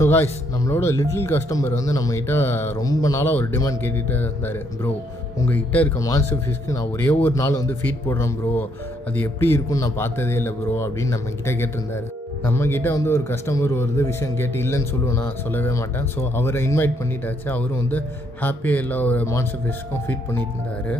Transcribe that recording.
So guys, நம்மளோட little customer வந்து நம்மகிட்ட ரொம்ப நாளாக ஒரு டிமாண்ட் கேட்டுகிட்டே இருந்தார். ப்ரோ, உங்கள்கிட்ட இருக்க மான்ஸ்டர் ஃபிஷ்க்கு நான் ஒரே ஒரு நாள் வந்து ஃபீட் போடுறேன் ப்ரோ, அது எப்படி இருக்குன்னு நான் பார்த்ததே இல்லை ப்ரோ அப்படின்னு நம்மக்கிட்ட கேட்டிருந்தார். நம்மக்கிட்ட வந்து ஒரு கஸ்டமர் ஒரு விஷயம் கேட்டு இல்லைன்னு சொல்லுவேன்னா சொல்லவே மாட்டேன். ஸோ அவரை இன்வைட் பண்ணிட்டாச்சு. அவரும் வந்து ஹாப்பியாக எல்லா ஒரு மான்ஸ்டர் ஃபிஷ்க்கும் ஃபீட் பண்ணிட்டு இருந்தார்.